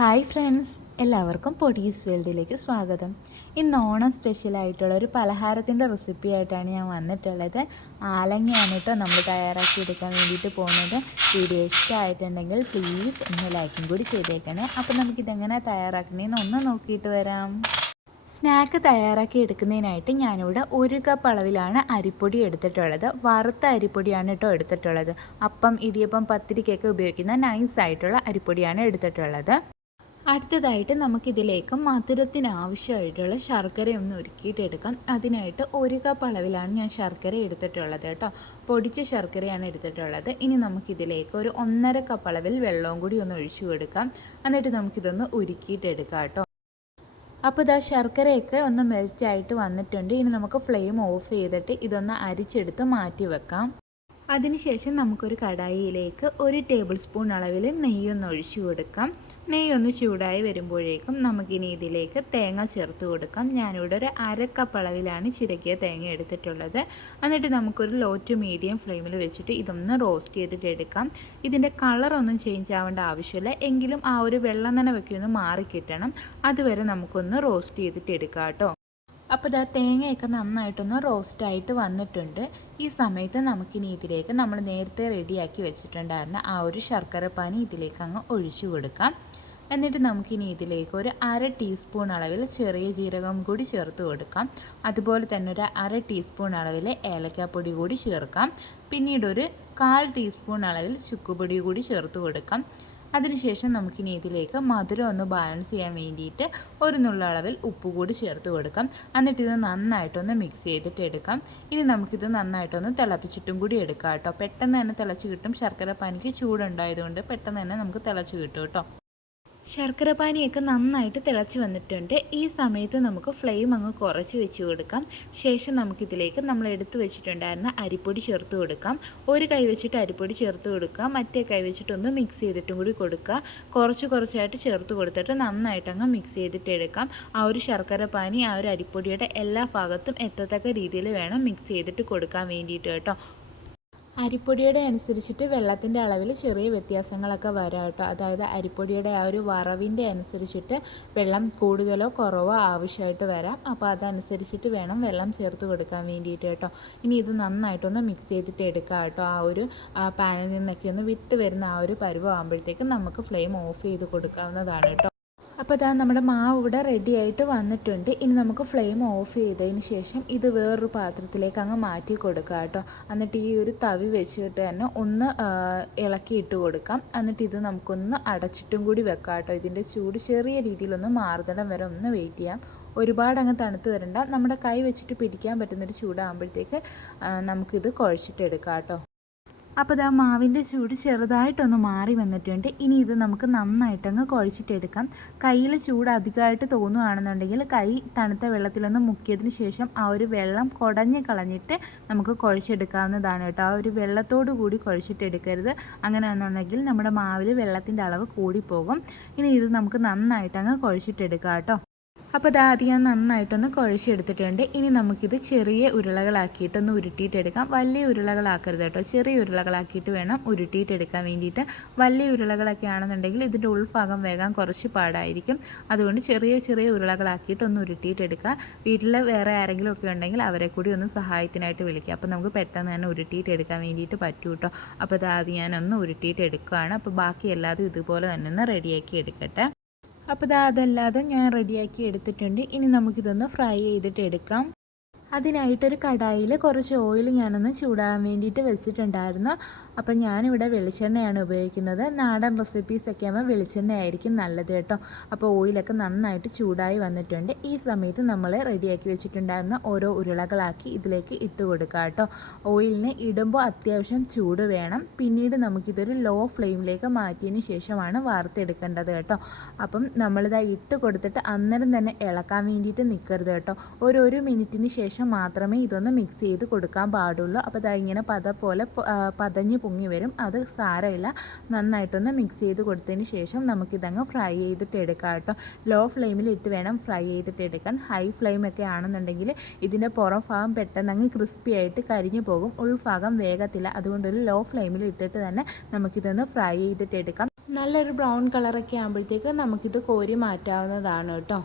Hi friends, എല്ലാവർക്കും പൊടീസ് വേൾഡിലേക്ക് സ്വാഗതം. ഇന്ന് ഓണം സ്പെഷ്യലായിട്ടുള്ള ഒരു പലഹാരത്തിൻ്റെ റെസിപ്പി ആയിട്ടാണ് ഞാൻ വന്നിട്ടുള്ളത്. ആലങ്ങയാണ് കേട്ടോ നമ്മൾ തയ്യാറാക്കിയെടുക്കാൻ വേണ്ടിയിട്ട് പോകുന്നത്. വീഡിയോ ഇഷ്ടമായിട്ടുണ്ടെങ്കിൽ പ്ലീസ് ഒന്ന് ലൈക്കും കൂടി ചെയ്തേക്കണേ. അപ്പോൾ നമുക്കിതെങ്ങനെ തയ്യാറാക്കുന്നതെന്ന് ഒന്ന് നോക്കിയിട്ട് വരാം. സ്നാക്ക് തയ്യാറാക്കി എടുക്കുന്നതിനായിട്ട് ഞാനിവിടെ 1 കപ്പ് അളവിലാണ് അരിപ്പൊടി എടുത്തിട്ടുള്ളത്. വറുത്ത അരിപ്പൊടിയാണ് കേട്ടോ എടുത്തിട്ടുള്ളത്. അപ്പം, ഇടിയപ്പം, പത്തിരിക്കൊക്കെ ഉപയോഗിക്കുന്ന നൈസായിട്ടുള്ള അരിപ്പൊടിയാണ് എടുത്തിട്ടുള്ളത്. അടുത്തതായിട്ട് നമുക്കിതിലേക്ക് മധുരത്തിന് ആവശ്യമായിട്ടുള്ള ശർക്കര ഒന്ന് ഉരുക്കിയിട്ടെടുക്കാം. അതിനായിട്ട് 1 കപ്പ് അളവിലാണ് ഞാൻ ശർക്കര എടുത്തിട്ടുള്ളത് കേട്ടോ. പൊടിച്ച ശർക്കരയാണ് എടുത്തിട്ടുള്ളത്. ഇനി നമുക്കിതിലേക്ക് ഒരു 1.5 കപ്പ് അളവിൽ വെള്ളവും കൂടി ഒന്ന് ഒഴിച്ചു കൊടുക്കാം. എന്നിട്ട് നമുക്കിതൊന്ന് ഉരുക്കിയിട്ടെടുക്കാം കേട്ടോ. അപ്പോൾ ഇതാ ശർക്കരയൊക്കെ ഒന്ന് മെൽറ്റായിട്ട് വന്നിട്ടുണ്ട്. ഇനി നമുക്ക് ഫ്ലെയിം ഓഫ് ചെയ്തിട്ട് ഇതൊന്ന് അരിച്ചെടുത്ത് മാറ്റി വെക്കാം. അതിനുശേഷം നമുക്കൊരു കടായിയിലേക്ക് 1 ടേബിൾ സ്പൂൺ അളവിൽ നെയ്യൊന്ന് ഒഴിച്ചു കൊടുക്കാം. നെയ്യൊന്ന് ചൂടായി വരുമ്പോഴേക്കും നമുക്കിനി ഇതിലേക്ക് തേങ്ങ ചേർത്ത് കൊടുക്കാം. ഞാനിവിടെ ഒരു 1/2 കപ്പ് അളവിലാണ് ചിരകിയ തേങ്ങ എടുത്തിട്ടുള്ളത്. എന്നിട്ട് നമുക്കൊരു ലോ ടു മീഡിയം ഫ്ലെയിമിൽ വെച്ചിട്ട് ഇതൊന്ന് റോസ്റ്റ് ചെയ്തിട്ട് എടുക്കാം. ഇതിൻ്റെ കളറൊന്നും ചേഞ്ച് ആവേണ്ട ആവശ്യമില്ല, എങ്കിലും ആ ഒരു വെള്ളം നനവൊക്കെ ഒന്ന് മാറിക്കിട്ടണം. അതുവരെ നമുക്കൊന്ന് റോസ്റ്റ് ചെയ്തിട്ട് എടുക്കാം കേട്ടോ. അപ്പോൾ ഇതാ തേങ്ങയൊക്കെ നന്നായിട്ടൊന്ന് റോസ്റ്റായിട്ട് വന്നിട്ടുണ്ട്. ഈ സമയത്ത് നമുക്കിനി ഇതിലേക്ക് നമ്മൾ നേരത്തെ റെഡിയാക്കി വെച്ചിട്ടുണ്ടായിരുന്ന ആ ഒരു ശർക്കരപ്പാനി ഇതിലേക്ക് അങ്ങ് ഒഴിച്ചു കൊടുക്കാം. എന്നിട്ട് നമുക്കിനി ഇതിലേക്ക് ഒരു 1/2 ടീസ്പൂൺ അളവിൽ ചെറിയ ജീരകം കൂടി ചേർത്ത് കൊടുക്കാം. അതുപോലെ തന്നെ ഒരു 1/2 ടീസ്പൂൺ അളവിൽ ഏലക്കാപ്പൊടി കൂടി ചേർക്കാം. പിന്നീട് ഒരു 1/4 ടീസ്പൂൺ അളവിൽ ചുക്കുപൊടി കൂടി ചേർത്ത് കൊടുക്കാം. അതിനുശേഷം നമുക്കിനി ഇതിലേക്ക് മധുരം ഒന്ന് ബാലൻസ് ചെയ്യാൻ വേണ്ടിയിട്ട് ഒരു നുള്ള അളവിൽ ഉപ്പ് കൂടി ചേർത്ത് കൊടുക്കാം. എന്നിട്ട് ഇത് നന്നായിട്ടൊന്ന് മിക്സ് ചെയ്തിട്ട് എടുക്കാം. ഇനി നമുക്കിത് നന്നായിട്ടൊന്ന് തിളപ്പിച്ചിട്ടും കൂടി എടുക്കാം കേട്ടോ. പെട്ടെന്ന് തന്നെ തിളച്ച് കിട്ടും. ശർക്കര പാനിക്ക് ചൂടുണ്ടായതുകൊണ്ട് പെട്ടെന്ന് തന്നെ നമുക്ക് തിളച്ച് കിട്ടും കേട്ടോ. ശർക്കരപ്പാനിയൊക്കെ നന്നായിട്ട് തിളച്ച് വന്നിട്ടുണ്ട്. ഈ സമയത്ത് നമുക്ക് ഫ്ലെയിം അങ്ങ് കുറച്ച് വെച്ച് കൊടുക്കാം. ശേഷം നമുക്കിതിലേക്ക് നമ്മൾ എടുത്തു വെച്ചിട്ടുണ്ടായിരുന്ന അരിപ്പൊടി ചേർത്ത് കൊടുക്കാം. ഒരു കൈ വെച്ചിട്ട് അരിപ്പൊടി ചേർത്ത് കൊടുക്കുക, മറ്റേ കൈ വെച്ചിട്ടൊന്ന് മിക്സ് ചെയ്തിട്ടും കൂടി കൊടുക്കുക. കുറച്ചായിട്ട് ചേർത്ത് കൊടുത്തിട്ട് നന്നായിട്ട് അങ്ങ് മിക്സ് ചെയ്തിട്ട് എടുക്കാം. ആ ഒരു ശർക്കരപ്പാനി ആ ഒരു അരിപ്പൊടിയുടെ എല്ലാ ഭാഗത്തും എത്തത്തക്ക രീതിയിൽ വേണം മിക്സ് ചെയ്തിട്ട് കൊടുക്കാൻ വേണ്ടിയിട്ട് കേട്ടോ. അരിപ്പൊടിയുടെ അനുസരിച്ചിട്ട് വെള്ളത്തിൻ്റെ അളവിൽ ചെറിയ വ്യത്യാസങ്ങളൊക്കെ വരാം കേട്ടോ. അതായത് അരിപ്പൊടിയുടെ ആ ഒരു വറവിൻ്റെ അനുസരിച്ചിട്ട് വെള്ളം കൂടുതലോ കുറവോ ആവശ്യമായിട്ട് വരാം. അപ്പോൾ അതനുസരിച്ചിട്ട് വേണം വെള്ളം ചേർത്ത് കൊടുക്കാൻ വേണ്ടിയിട്ട് കേട്ടോ. ഇനി ഇത് നന്നായിട്ടൊന്ന് മിക്സ് ചെയ്തിട്ട് എടുക്കാം കേട്ടോ. ആ ഒരു പാനിൽ നിന്നൊക്കെ ഒന്ന് വിട്ട് വരുന്ന ആ ഒരു പരുവമാകുമ്പോഴത്തേക്കും നമുക്ക് ഫ്ലെയിം ഓഫ് ചെയ്ത് കൊടുക്കാവുന്നതാണ് കേട്ടോ. അപ്പോൾ ഇതാ നമ്മുടെ മാവ് ഇവിടെ റെഡി ആയിട്ട് വന്നിട്ടുണ്ട്. ഇനി നമുക്ക് ഫ്ലെയിം ഓഫ് ചെയ്തതിന് ശേഷം ഇത് വേറൊരു പാത്രത്തിലേക്ക് അങ്ങ് മാറ്റി കൊടുക്കുക കേട്ടോ. എന്നിട്ട് ഈ ഒരു തവി വെച്ചിട്ട് തന്നെ ഒന്ന് ഇളക്കിയിട്ട് കൊടുക്കാം. എന്നിട്ട് ഇത് നമുക്കൊന്ന് അടച്ചിട്ടും കൂടി വെക്കാം കേട്ടോ. ഇതിൻ്റെ ചൂട് ചെറിയ രീതിയിലൊന്ന് മാറുന്നിടം വരെ ഒന്ന് വെയിറ്റ് ചെയ്യാം. ഒരുപാട് അങ്ങ് തണുത്ത് വരണ്ട. നമ്മുടെ കൈ വെച്ചിട്ട് പിടിക്കാൻ പറ്റുന്നൊരു ചൂടാകുമ്പോഴത്തേക്ക് നമുക്കിത് കുഴച്ചിട്ടെടുക്കാം കേട്ടോ. അപ്പോൾ ഇതാ മാവിൻ്റെ ചൂട് ചെറുതായിട്ടൊന്ന് മാറി വന്നിട്ടുണ്ട്. ഇനി ഇത് നമുക്ക് നന്നായിട്ടങ്ങ് കുഴച്ചിട്ടെടുക്കാം. കയ്യിൽ ചൂട് അധികമായിട്ട് തോന്നുകയാണെന്നുണ്ടെങ്കിൽ കൈ തണുത്ത വെള്ളത്തിലൊന്ന് മുക്കിയതിന് ശേഷം ആ ഒരു വെള്ളം കുടഞ്ഞ് കളഞ്ഞിട്ട് നമുക്ക് കുഴച്ചെടുക്കാവുന്നതാണ് കേട്ടോ. ആ ഒരു വെള്ളത്തോടു കൂടി കുഴച്ചിട്ടെടുക്കരുത്. അങ്ങനെയാണെന്നുണ്ടെങ്കിൽ നമ്മുടെ മാവിൽ വെള്ളത്തിൻ്റെ അളവ് കൂടിപ്പോകും. ഇനി ഇത് നമുക്ക് നന്നായിട്ടങ്ങ് കുഴച്ചിട്ടെടുക്കാം കേട്ടോ. അപ്പോൾ ഇത് ആദ്യം നന്നായിട്ടൊന്ന് കുഴച്ചെടുത്തിട്ടുണ്ട്. ഇനി നമുക്കിത് ചെറിയ ഉരുളകളാക്കിയിട്ടൊന്ന് ഉരുട്ടിയിട്ടെടുക്കാം. വലിയ ഉരുളകളാക്കരുത് കേട്ടോ. ചെറിയ ഉരുളകളാക്കിയിട്ട് വേണം ഉരുട്ടിയിട്ടെടുക്കാൻ വേണ്ടിയിട്ട്. വലിയ ഉരുളകളൊക്കെ ആണെന്നുണ്ടെങ്കിൽ ഇതിൻ്റെ ഉൾഭാഗം വേഗം കുറച്ച് പാടായിരിക്കും. അതുകൊണ്ട് ചെറിയ ഉരുളകളാക്കിയിട്ട് ഒന്ന് ഉരുട്ടിയിട്ടെടുക്കുക. വീട്ടിൽ വേറെ ആരെങ്കിലും ഒക്കെ ഉണ്ടെങ്കിൽ അവരെ കൂടി ഒന്ന് സഹായത്തിനായിട്ട് വിളിക്കുക. അപ്പോൾ നമുക്ക് പെട്ടെന്ന് തന്നെ ഉരുട്ടിയിട്ടെടുക്കാൻ വേണ്ടിയിട്ട് പറ്റും കേട്ടോ. അപ്പോൾ ഇത് ആദ്യം ഞാനൊന്ന് ഉരുട്ടിയിട്ടെടുക്കുകയാണ്. അപ്പോൾ ബാക്കി എല്ലാതും ഇതുപോലെ തന്നെ ഒന്ന് റെഡിയാക്കി എടുക്കട്ടെ. അപ്പോൾ അതല്ലാതെ ഞാൻ റെഡിയാക്കി എടുത്തിട്ടുണ്ട്. ഇനി നമുക്കിതൊന്ന് ഫ്രൈ ചെയ്തിട്ട് എടുക്കാം. അതിനായിട്ടൊരു കടായിൽ കുറച്ച് ഓയിൽ ഞാനൊന്ന് ചൂടാകാൻ വേണ്ടിയിട്ട് വെച്ചിട്ടുണ്ടായിരുന്നു. അപ്പം ഞാനിവിടെ വെളിച്ചെണ്ണയാണ് ഉപയോഗിക്കുന്നത്. നാടൻ റെസിപ്പീസൊക്കെ ആകുമ്പോൾ വെളിച്ചെണ്ണയായിരിക്കും നല്ലത് കേട്ടോ. അപ്പോൾ ഓയിലൊക്കെ നന്നായിട്ട് ചൂടായി വന്നിട്ടുണ്ട്. ഈ സമയത്ത് നമ്മൾ റെഡിയാക്കി വെച്ചിട്ടുണ്ടായിരുന്ന ഓരോ ഉരുളകളാക്കി ഇതിലേക്ക് ഇട്ട് കൊടുക്കുക കേട്ടോ. ഓയിലിന് ഇടുമ്പോൾ അത്യാവശ്യം ചൂട് വേണം. പിന്നീട് നമുക്കിതൊരു ലോ ഫ്ലെയിമിലേക്ക് മാറ്റിയതിന് ശേഷമാണ് വാർത്തെടുക്കേണ്ടത് കേട്ടോ. അപ്പം നമ്മളിത് ഇട്ട് കൊടുത്തിട്ട് അന്നേരം തന്നെ ഇളക്കാൻ വേണ്ടിയിട്ട് നിൽക്കരുത് കേട്ടോ. ഒരു മിനിറ്റിന് ശേഷം മാത്രമേ ഇതൊന്ന് മിക്സ് ചെയ്ത് കൊടുക്കാൻ പാടുള്ളൂ. അപ്പോൾ ഇങ്ങനെ പോലെ പതഞ്ഞ് പൊങ്ങി വരും. അത് സാരമില്ല. നന്നായിട്ടൊന്ന് മിക്സ് ചെയ്ത് കൊടുത്തതിന് ശേഷം നമുക്കിതങ്ങ് ഫ്രൈ ചെയ്തിട്ട് എടുക്കാം കേട്ടോ. ലോ ഫ്ലെയിമിൽ ഇട്ട് വേണം ഫ്രൈ ചെയ്തിട്ട് എടുക്കാൻ. ഹൈ ഫ്ലെയിമൊക്കെ ആണെന്നുണ്ടെങ്കിൽ ഇതിൻ്റെ പുറം ഭാഗം പെട്ടെന്ന് അങ്ങ് ക്രിസ്പി ആയിട്ട് കരിഞ്ഞു പോകും. ഉൾഭാഗം വേഗത്തില്ല. അതുകൊണ്ടൊരു ലോ ഫ്ലെയിമിൽ ഇട്ടിട്ട് തന്നെ നമുക്കിതൊന്ന് ഫ്രൈ ചെയ്തിട്ട് എടുക്കാം. നല്ലൊരു ബ്രൗൺ കളറൊക്കെ ആകുമ്പോഴത്തേക്ക് നമുക്കിത് കോരി മാറ്റാവുന്നതാണ് കേട്ടോ.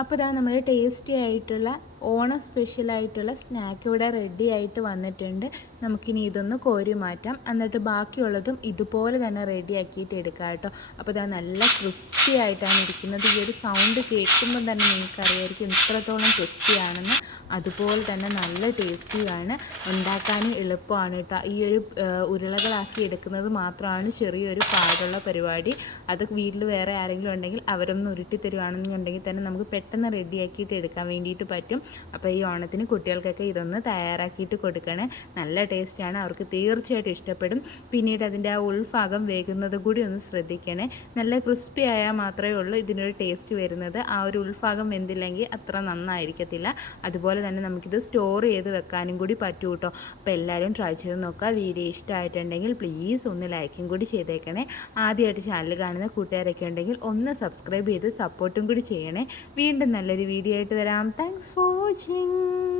അപ്പോൾ ഇതാ നമ്മുടെ ടേസ്റ്റി ആയിട്ടുള്ള ഓണം സ്പെഷ്യലായിട്ടുള്ള സ്നാക്ക് ഇവിടെ റെഡി ആയിട്ട് വന്നിട്ടുണ്ട്. നമുക്കിനി ഇതൊന്ന് കോരി മാറ്റാം. എന്നിട്ട് ബാക്കിയുള്ളതും ഇതുപോലെ തന്നെ റെഡി ആക്കിയിട്ട് എടുക്കാം കേട്ടോ. അപ്പോൾ ഇതാ നല്ല ക്രിസ്പി ആയിട്ടാണ് ഇരിക്കുന്നത്. ഈ ഒരു സൗണ്ട് കേൾക്കുമ്പോൾ തന്നെ നിങ്ങൾക്കറിയായിരിക്കും ഇത്രത്തോളം ക്രിസ്പി ആണെന്ന്. അതുപോലെ തന്നെ നല്ല ടേസ്റ്റിയാണ്, ഉണ്ടാക്കാനും എളുപ്പമാണ് കേട്ടോ. ഈ ഒരു ഉരുളകളാക്കി എടുക്കുന്നത് മാത്രമാണ് ചെറിയൊരു പാടുള്ള പരിപാടി. അത് വീട്ടിൽ വേറെ ആരെങ്കിലും ഉണ്ടെങ്കിൽ അവരൊന്ന് ഉരുട്ടി തരുവാണെന്നുണ്ടെങ്കിൽ തന്നെ നമുക്ക് പെട്ടെന്ന് റെഡിയാക്കിയിട്ട് എടുക്കാൻ വേണ്ടിയിട്ട് പറ്റും. അപ്പോൾ ഈ ഓണത്തിന് കുട്ടികൾക്കൊക്കെ ഇതൊന്ന് തയ്യാറാക്കിയിട്ട് കൊടുക്കണേ. നല്ല ടേസ്റ്റാണ്, അവർക്ക് തീർച്ചയായിട്ടും ഇഷ്ടപ്പെടും. പിന്നീട് അതിൻ്റെ ആ ഉൾഭാഗം വേകുന്നത് കൂടി ഒന്ന് ശ്രദ്ധിക്കണേ. നല്ല ക്രിസ്പി ആയാൽ മാത്രമേ ഉള്ളൂ ഇതിനൊരു ടേസ്റ്റ് വരുന്നത്. ആ ഒരു ഉൾഭാഗം വെന്തില്ലെങ്കിൽ അത്ര നന്നായിരിക്കത്തില്ല. അതുപോലെ തന്നെ നമുക്കിത് സ്റ്റോർ ചെയ്ത് വെക്കാനും കൂടി പറ്റും കേട്ടോ. അപ്പോൾ എല്ലാവരും ട്രൈ ചെയ്ത് നോക്കുക. വീഡിയോ ഇഷ്ടമായിട്ടുണ്ടെങ്കിൽ പ്ലീസ് ഒന്ന് ലൈക്കും കൂടി ചെയ്തേക്കണേ. ആദ്യമായിട്ട് ചാനൽ കാണുന്ന കൂട്ടുകാരൊക്കെ ഉണ്ടെങ്കിൽ ഒന്ന് സബ്സ്ക്രൈബ് ചെയ്ത് സപ്പോർട്ടും കൂടി ചെയ്യണേ. വീണ്ടും നല്ലൊരു വീഡിയോ ആയിട്ട് വരാം. Thanks for watching.